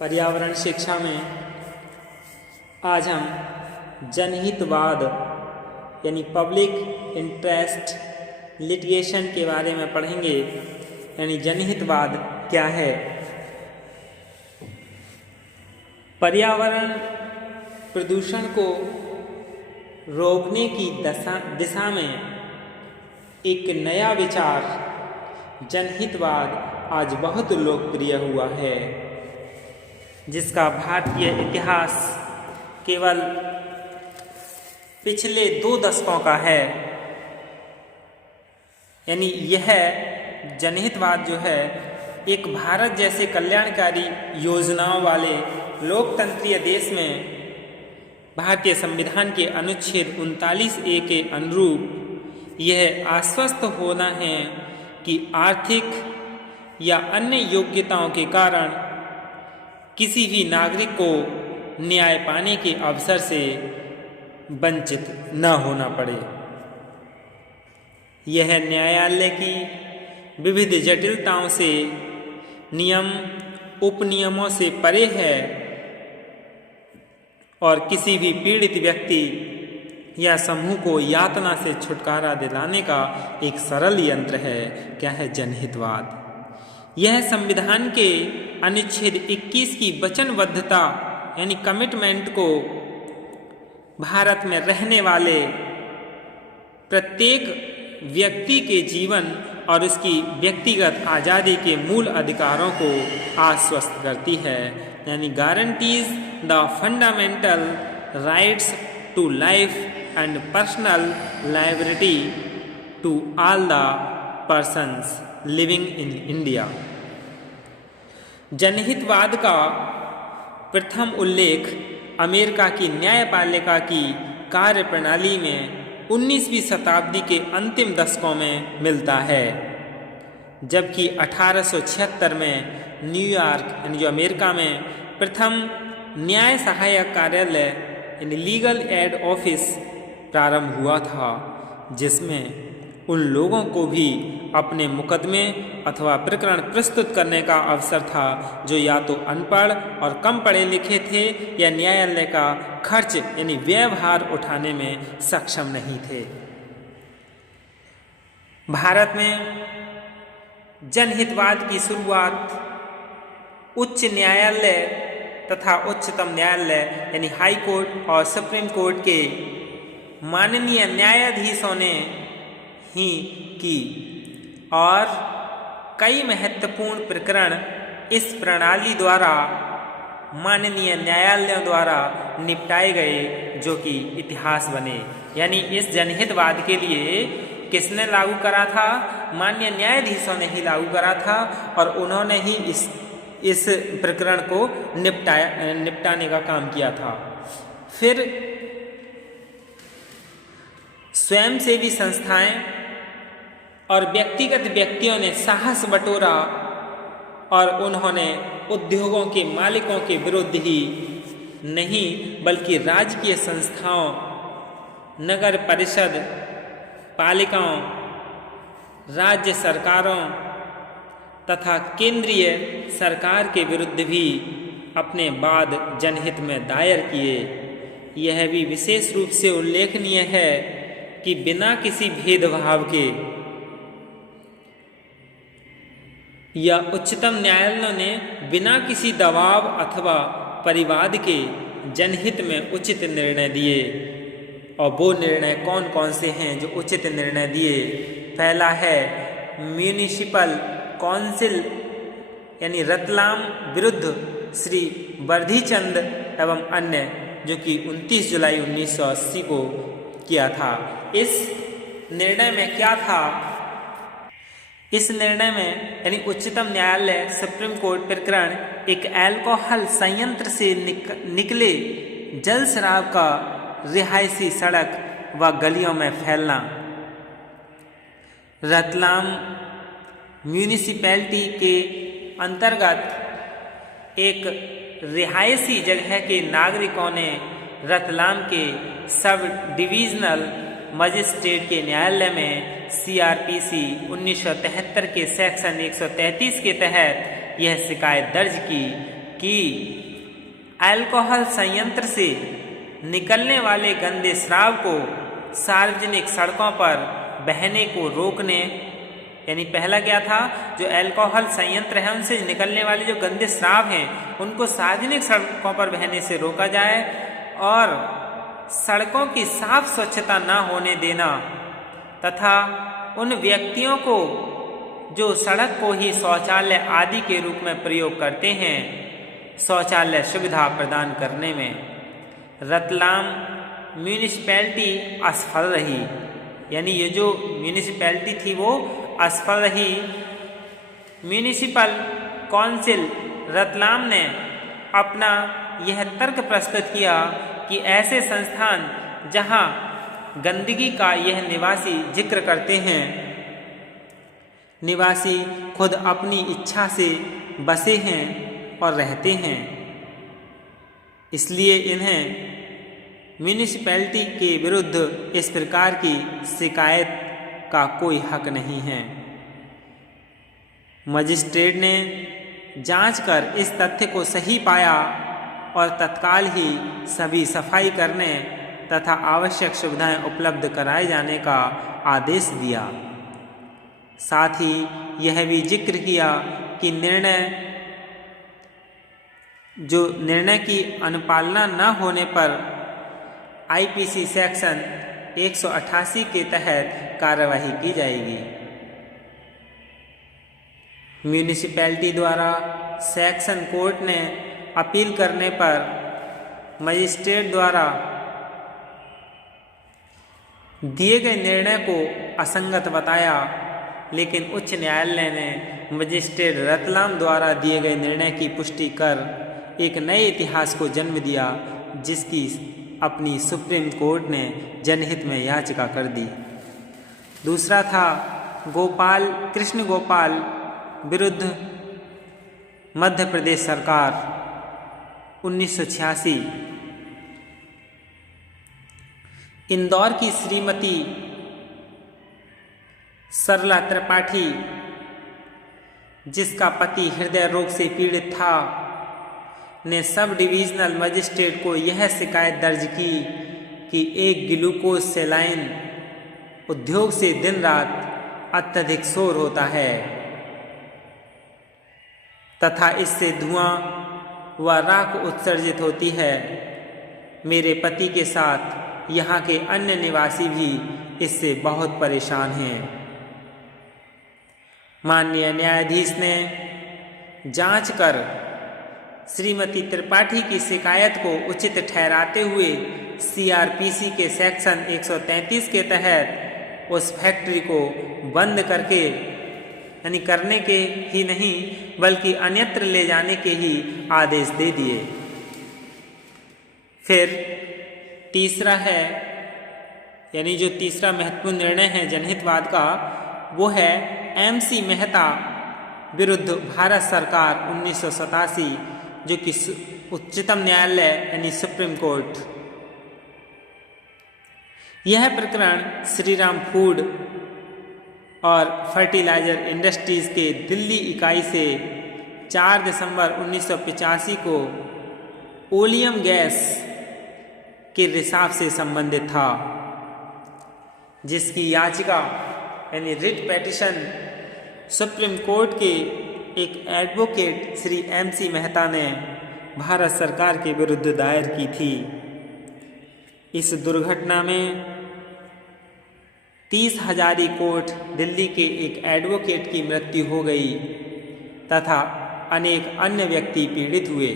पर्यावरण शिक्षा में आज हम जनहितवाद यानी पब्लिक इंटरेस्ट लिटिगेशन के बारे में पढ़ेंगे। यानी जनहितवाद क्या है। पर्यावरण प्रदूषण को रोकने की दिशा में एक नया विचार जनहितवाद आज बहुत लोकप्रिय हुआ है, जिसका भारतीय इतिहास केवल पिछले 2 दशकों का है। यानी यह जनहितवाद जो है एक भारत जैसे कल्याणकारी योजनाओं वाले लोकतंत्रीय देश में भारतीय संविधान के अनुच्छेद 39A के अनुरूप यह आश्वस्त होना है कि आर्थिक या अन्य योग्यताओं के कारण किसी भी नागरिक को न्याय पाने के अवसर से वंचित न होना पड़े। यह न्यायालय की विविध जटिलताओं से, नियम उपनियमों से परे है और किसी भी पीड़ित व्यक्ति या समूह को यातना से छुटकारा दिलाने का एक सरल यंत्र है। क्या है जनहितवाद? यह संविधान के अनुच्छेद 21 की वचनबद्धता यानी कमिटमेंट को भारत में रहने वाले प्रत्येक व्यक्ति के जीवन और उसकी व्यक्तिगत आज़ादी के मूल अधिकारों को आश्वस्त करती है। यानी guarantees the fundamental rights to life and personal liability to all the persons living in India. जनहितवाद का प्रथम उल्लेख अमेरिका की न्यायपालिका की कार्यप्रणाली में 19वीं शताब्दी के अंतिम दशकों में मिलता है, जबकि 1876 में न्यूयॉर्क यानी जो अमेरिका में प्रथम न्याय सहायक कार्यालय यानी लीगल एड ऑफिस प्रारंभ हुआ था, जिसमें उन लोगों को भी अपने मुकदमे अथवा प्रकरण प्रस्तुत करने का अवसर था जो या तो अनपढ़ और कम पढ़े लिखे थे या न्यायालय का खर्च यानी व्ययभार उठाने में सक्षम नहीं थे। भारत में जनहितवाद की शुरुआत उच्च न्यायालय तथा उच्चतम न्यायालय यानी हाई कोर्ट और सुप्रीम कोर्ट के माननीय न्यायाधीशों ने ही की और कई महत्वपूर्ण प्रकरण इस प्रणाली द्वारा माननीय न्यायालयों द्वारा निपटाए गए, जो कि इतिहास बने। यानी इस जनहितवाद के लिए किसने लागू करा था? माननीय न्यायाधीशों ने ही लागू करा था और उन्होंने ही इस प्रकरण को निपटाने का काम किया था। फिर स्वयंसेवी संस्थाएं और व्यक्तिगत व्यक्तियों ने साहस बटोरा और उन्होंने उद्योगों के मालिकों के विरुद्ध ही नहीं बल्कि राजकीय संस्थाओं, नगर परिषद, पालिकाओं, राज्य सरकारों तथा केंद्रीय सरकार के विरुद्ध भी अपने वाद जनहित में दायर किए। यह भी विशेष रूप से उल्लेखनीय है कि बिना किसी भेदभाव के या उच्चतम न्यायालयों ने बिना किसी दबाव अथवा परिवाद के जनहित में उचित निर्णय दिए। और वो निर्णय कौन कौन से हैं जो उचित निर्णय दिए? पहला है म्यूनिसिपल काउंसिल यानी रतलाम विरुद्ध श्री वर्धीचंद एवं अन्य, जो कि 29 जुलाई 1980 को किया था। इस निर्णय में क्या था? इस निर्णय में यानी उच्चतम न्यायालय सुप्रीम कोर्ट प्रकरण एक अल्कोहल संयंत्र से निकले जल शराब का रिहायशी सड़क व गलियों में फैलना, रतलाम म्यूनिसिपैलिटी के अंतर्गत एक रिहायशी जगह के नागरिकों ने रतलाम के सब डिविजनल मजिस्ट्रेट के न्यायालय में CRPC 1973 के सेक्शन 133 के तहत यह शिकायत दर्ज की कि अल्कोहल संयंत्र से निकलने वाले गंदे स्राव को सार्वजनिक सड़कों पर बहने को रोकने, यानी पहला क्या था, जो अल्कोहल संयंत्र है उनसे निकलने वाले जो गंदे स्राव हैं उनको सार्वजनिक सड़कों पर बहने से रोका जाए और सड़कों की साफ स्वच्छता न होने देना तथा उन व्यक्तियों को जो सड़क को ही शौचालय आदि के रूप में प्रयोग करते हैं शौचालय सुविधा प्रदान करने में रतलाम म्यूनिसिपैलिटी असफल रही। यानी ये जो म्यूनिसिपैलिटी थी वो असफल रही। म्यूनिसिपल काउंसिल रतलाम ने अपना यह तर्क प्रस्तुत किया कि ऐसे संस्थान जहां गंदगी का यह निवासी जिक्र करते हैं, निवासी खुद अपनी इच्छा से बसे हैं और रहते हैं, इसलिए इन्हें म्यूनिसिपैलिटी के विरुद्ध इस प्रकार की शिकायत का कोई हक नहीं है। मजिस्ट्रेट ने जांच कर इस तथ्य को सही पाया और तत्काल ही सभी सफाई करने तथा आवश्यक सुविधाएं उपलब्ध कराए जाने का आदेश दिया। साथ ही यह भी जिक्र किया कि निर्णय की अनुपालना न होने पर आईपीसी सेक्शन 188 के तहत कार्यवाही की जाएगी। म्यूनिसिपैलिटी द्वारा सेक्शन कोर्ट ने अपील करने पर मजिस्ट्रेट द्वारा दिए गए निर्णय को असंगत बताया, लेकिन उच्च न्यायालय ने मजिस्ट्रेट रतलाम द्वारा दिए गए निर्णय की पुष्टि कर एक नए इतिहास को जन्म दिया, जिसकी अपनी सुप्रीम कोर्ट ने जनहित में याचिका कर दी। दूसरा था गोपाल कृष्ण गोपाल विरुद्ध मध्य प्रदेश सरकार 1986। इंदौर की श्रीमती सरला त्रिपाठी, जिसका पति हृदय रोग से पीड़ित था, ने सब डिविजनल मजिस्ट्रेट को यह शिकायत दर्ज की कि एक ग्लूकोज सेलाइन उद्योग से दिन रात अत्यधिक शोर होता है तथा इससे धुआं व राख उत्सर्जित होती है। मेरे पति के साथ यहाँ के अन्य निवासी भी इससे बहुत परेशान हैं। माननीय न्यायाधीश ने जांच कर श्रीमती त्रिपाठी की शिकायत को उचित ठहराते हुए सीआरपीसी के सेक्शन 133 के तहत उस फैक्ट्री को बंद करके, यानी करने के ही नहीं बल्कि अन्यत्र ले जाने के ही आदेश दे दिए। फिर तीसरा है, यानी जो तीसरा महत्वपूर्ण निर्णय है जनहितवाद का, वो है एमसी मेहता विरुद्ध भारत सरकार 1987, जो कि उच्चतम न्यायालय यानी सुप्रीम कोर्ट। यह प्रकरण श्रीराम फूड और फर्टिलाइजर इंडस्ट्रीज के दिल्ली इकाई से 4 दिसंबर 1985 को ओलियम गैस के रिसाव से संबंधित था, जिसकी याचिका यानी रिट पेटिशन सुप्रीम कोर्ट के एक एडवोकेट श्री एमसी मेहता ने भारत सरकार के विरुद्ध दायर की थी। इस दुर्घटना में 30 हजारी कोर्ट दिल्ली के एक एडवोकेट की मृत्यु हो गई तथा अनेक अन्य व्यक्ति पीड़ित हुए।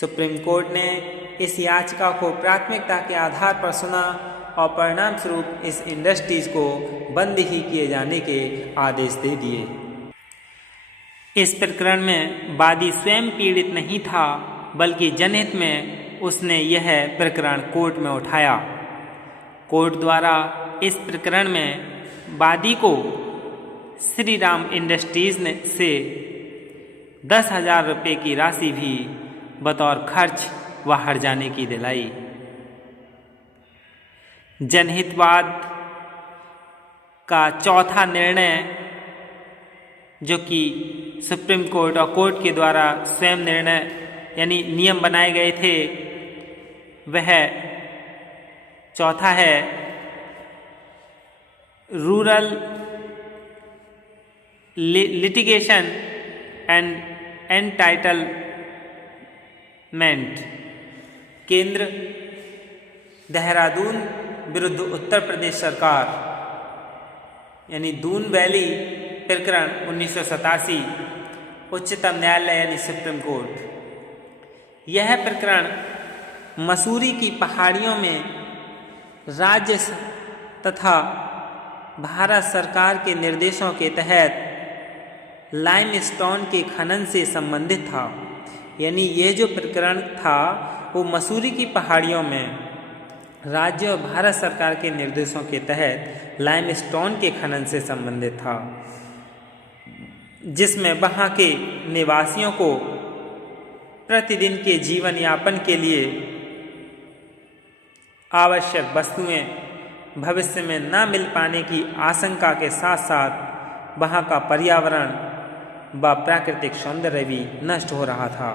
सुप्रीम कोर्ट ने इस याचिका को प्राथमिकता के आधार पर सुना और परिणाम स्वरूप इस इंडस्ट्रीज को बंद ही किए जाने के आदेश दे दिए। इस प्रकरण में वादी स्वयं पीड़ित नहीं था, बल्कि जनहित में उसने यह प्रकरण कोर्ट में उठाया। कोर्ट द्वारा इस प्रकरण में वादी को श्री राम इंडस्ट्रीज से 10,000 रुपये की राशि भी बतौर खर्च व हर्जाने की दिलाई। जनहितवाद का चौथा निर्णय जो कि सुप्रीम कोर्ट और कोर्ट के द्वारा स्वयं निर्णय यानी नियम बनाए गए थे, वह चौथा है रूरल लिटिगेशन एंड एंटाइटलमेंट, केंद्र देहरादून विरुद्ध उत्तर प्रदेश सरकार, यानी दून वैली प्रकरण 1987, उच्चतम न्यायालय यानी सुप्रीम कोर्ट। यह प्रकरण मसूरी की पहाड़ियों में राज्य तथा भारत सरकार के निर्देशों के तहत लाइमस्टोन के खनन से संबंधित था। यानी यह जो प्रकरण था वो मसूरी की पहाड़ियों में राज्य और भारत सरकार के निर्देशों के तहत लाइमस्टोन के खनन से संबंधित था, जिसमें वहाँ के निवासियों को प्रतिदिन के जीवन यापन के लिए आवश्यक वस्तुएं भविष्य में न मिल पाने की आशंका के साथ साथ वहाँ का पर्यावरण व प्राकृतिक सौंदर्य भी नष्ट हो रहा था।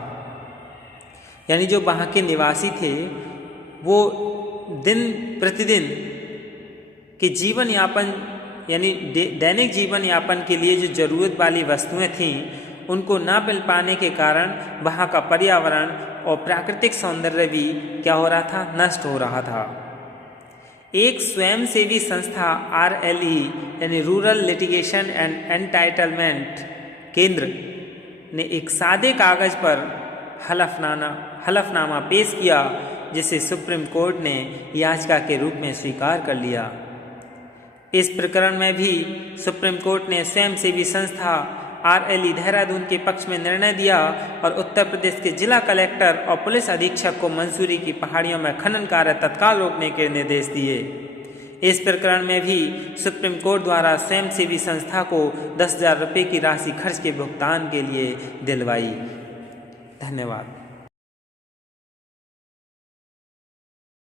यानी जो वहाँ के निवासी थे वो दिन प्रतिदिन के जीवन यापन यानी दैनिक जीवन यापन के लिए जो ज़रूरत वाली वस्तुएं थीं उनको ना मिल पाने के कारण वहाँ का पर्यावरण और प्राकृतिक सौंदर्य भी क्या हो रहा था, नष्ट हो रहा था। एक स्वयंसेवी संस्था RLE यानी रूरल लिटिगेशन एंड एंटाइटलमेंट केंद्र ने एक सादे कागज पर हलफनामा पेश किया, जिसे सुप्रीम कोर्ट ने याचिका के रूप में स्वीकार कर लिया। इस प्रकरण में भी सुप्रीम कोर्ट ने स्वयंसेवी संस्था RLE देहरादून के पक्ष में निर्णय दिया और उत्तर प्रदेश के जिला कलेक्टर और पुलिस अधीक्षक को मंसूरी की पहाड़ियों में खनन कार्य तत्काल रोकने के निर्देश दिए। इस प्रकरण में भी सुप्रीम कोर्ट द्वारा स्वयंसेवी संस्था को 10,000 रुपये की राशि खर्च के भुगतान के लिए दिलवाई। धन्यवाद।